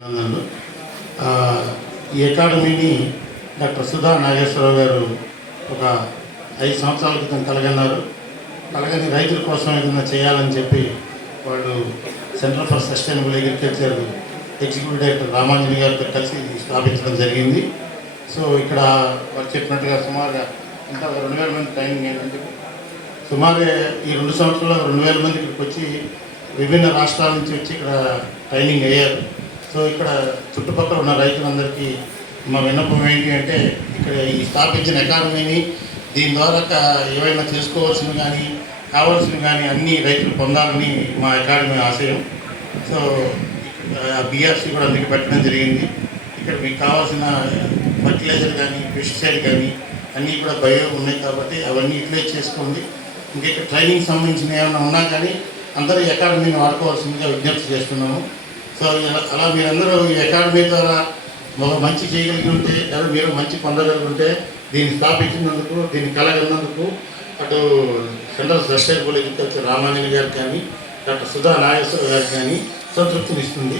అభినందనలు. ఈ అకాడమీని డాక్టర్ సుధా నాగేశ్వరరావు గారు ఒక 5 సంవత్సరాల క్రితం కలగని రైతుల కోసం ఏదైనా చేయాలని చెప్పి వాళ్ళు centre for sustainable agriculture executive director Ramanjali గారితో కలిసి స్థాపించడం జరిగింది. సో ఇక్కడ వారు చెప్పినట్టుగా సుమారుగా ఇంకా 2000 మంది ట్రైనింగ్ ఏంటంటే సుమారుగా ఈ 2 సంవత్సరాల్లో 2000 మంది ఇక్కడికి వచ్చి విభిన్న రాష్ట్రాల నుంచి వచ్చి ఇక్కడ ట్రైనింగ్ అయ్యారు. సో ఇక్కడ చుట్టుపక్కల ఉన్న రైతులందరికీ మా విన్నపం ఏంటి అంటే ఇక్కడ ఈ స్థాపించిన అకాడమీని దీని ద్వారా ఏవైనా తెలుసుకోవాల్సినవి కానీ కావాల్సినవి కానీ అన్ని రైతులు పొందాలని మా అకాడమీ ఆశయం. సో బీఆర్సీ కూడా అందుకు పెట్టడం జరిగింది. ఇక్కడ మీకు కావాల్సిన ఫర్టిలైజర్ కానీ పెస్టిసైడ్ కానీ అన్నీ కూడా బయో ఉన్నాయి కాబట్టి అవన్నీ యూటిలైజ్ చేసుకోండి. ఇంకా ఇక్కడ ట్రైనింగ్ సంబంధించిన ఏమైనా ఉన్నా కానీ అందరూ ఈ అకాడమీని వాడుకోవాల్సిందిగా విజ్ఞప్తి చేస్తున్నాము. సో అలా మీరందరూ ఈ అకాడమీ ద్వారా ఒక మంచి చేయగలిగి ఉంటే లేదా మీరు మంచి పొందగలిగి ఉంటే దీన్ని స్థాపించినందుకు దీన్ని కలగన్నందుకు అటు సెంట్రల్ సస్టైనబుల్ అగ్రికల్చర్ రామాంజలి గారు కానీ డాక్టర్ సుధా నాగేశ్వర గారు కానీ సంతృప్తినిస్తుంది.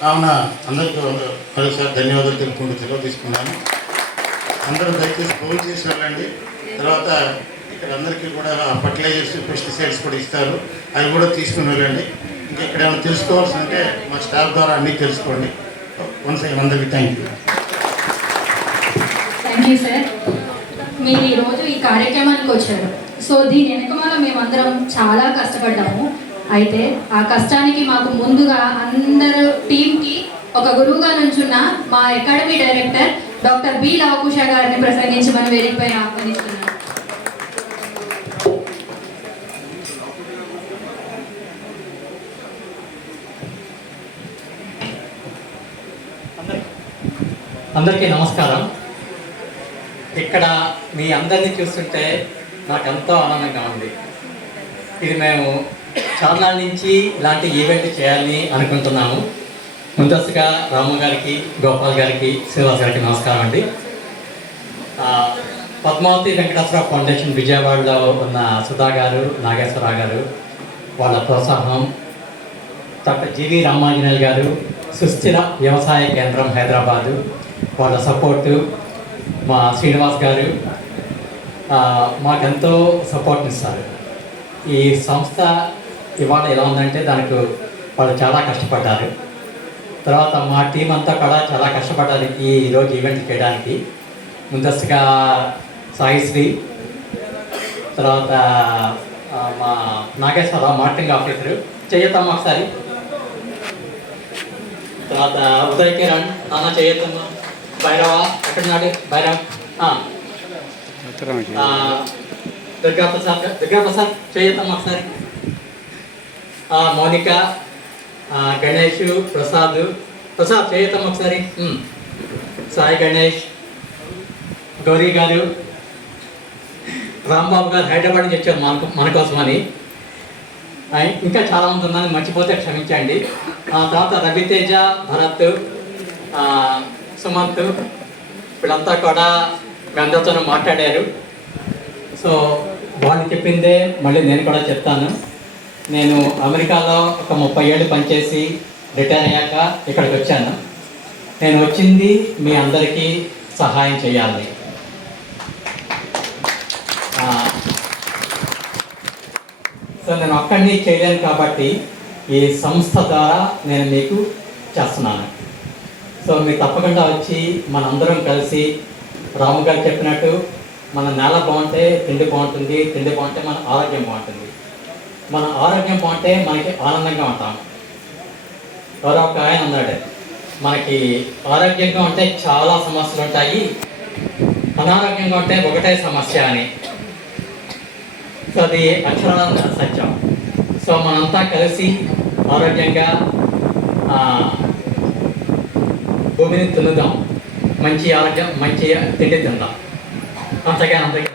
కావున అందరికీ మరోసారి ధన్యవాదాలు తెలుపుకుంటూ సెలవు తీసుకున్నాను. అందరూ దయచేసి ఫోన్ చేసి వెళ్ళండి. తర్వాత ఇక్కడ అందరికీ కూడా ఫర్టిలైజర్స్ పెస్టిసైడ్స్ కూడా ఇస్తారు, అవి కూడా తీసుకుని వెళ్ళండి. ఇంకా ఇక్కడ ఏమైనా తెలుసుకోవాల్సి ఉంటే మా స్టాఫ్ ద్వారా అన్నీ తెలుసుకోండి. వన్స్ అగైన్ అందరికీ థ్యాంక్ యూ సార్. మీరు ఈరోజు ఈ కార్యక్రమానికి వచ్చారు. సో దీని వెనకమాల మేమందరం చాలా కష్టపడ్డాము. అయితే ఆ కష్టానికి మాకు ముందుగా అందరూ టీంకి ఒక గురువుగా నుంచున్న మా academy director doctor B Lavakusa గారిని ప్రసంగించమని వేదికపై ఆహ్వానిస్తున్నాను. అందరికీ నమస్కారం. ఇక్కడ మీ అందరినీ చూస్తుంటే నాకు ఎంతో ఆనందంగా ఉంది. ఇది మేము చాలా నుంచి ఇలాంటి ఈవెంట్ చేయాలని అనుకుంటున్నాము. ముందస్తుగా రాము గారికి, గోపాల్ గారికి, శ్రీనివాస్ గారికి నమస్కారం అండి. పద్మావతి వెంకటేశ్వర ఫౌండేషన్ విజయవాడలో ఉన్న సుధా గారు, నాగేశ్వరరావు గారు వాళ్ళ ప్రోత్సాహం, డాక్టర్ జీవి రామాంజనేయులు గారు, సుస్థిర వ్యవసాయ కేంద్రం హైదరాబాదు వాళ్ళ సపోర్టు, మా శ్రీనివాస్ గారు మాకెంతో సపోర్ట్ని ఇస్తారు. ఈ సంస్థ ఇవాళ ఎలా ఉందంటే దానికి వాళ్ళు చాలా కష్టపడ్డారు. తర్వాత మా టీం అంతా కూడా చాలా కష్టపడ్డారు ఈరోజు ఈవెంట్ చేయడానికి. ముందస్తుగా సాయిశ్రీ, తర్వాత మా నాగేశ్వరరావు మార్కెటింగ్ ఆఫీసరు చేయొద్దమ్మా ఒకసారి, తర్వాత ఉదయ్ కిరణ్ నాన్న చేయొద్దమ్మా, భైరవ ఎక్కడున్నాడు భైరవ్, దుర్గాప్రసాద్ చేయొద్దమ్మా ఒకసారి, మౌనిక, గణేష్, ప్రసాద్ చేయొద్దమ్మా ఒకసారి, సాయి గణేష్, గౌరీ గారు, రాంబాబు గారు హైదరాబాద్ నుంచి వచ్చారు మన కోసమని. ఇంకా చాలామంది ఉన్నాను, మర్చిపోతే క్షమించండి. తర్వాత రవితేజ, భరత్, సుమంత్ వీళ్ళంతా కూడా మీ అందరితో మాట్లాడారు. సో వాళ్ళు చెప్పిందే మళ్ళీ నేను కూడా చెప్తాను. నేను అమెరికాలో ఒక 30 ఏళ్ళు పనిచేసి రిటైర్ అయ్యాక ఇక్కడికి వచ్చాను. నేను వచ్చింది మీ అందరికీ సహాయం చేయాలి. సో నేను ఒక్కడిని చేయలేను కాబట్టి ఈ సంస్థ ద్వారా నేను మీకు చేస్తున్నాను. సో మీరు తప్పకుండా వచ్చి మనందరం కలిసి రాము గారు చెప్పినట్టు మన నేల బాగుంటే తిండి బాగుంటుంది, తిండి బాగుంటే మన ఆరోగ్యం బాగుంటుంది, మన ఆరోగ్యం బాగుంటే మనకి ఆనందంగా ఉంటాం. ఎవరో ఒక ఆయన అన్నాడు, మనకి ఆరోగ్యంగా ఉంటే చాలా సమస్యలు ఉంటాయి, అనారోగ్యంగా ఉంటే ఒకటే సమస్య అని. సో అది అక్షరాల సత్యం. సో మనంతా కలిసి ఆరోగ్యంగా భూమిని దున్నుదాం, మంచి ఆరోగ్యం, మంచి తిండి తిందాం. అంతగా అందరికీ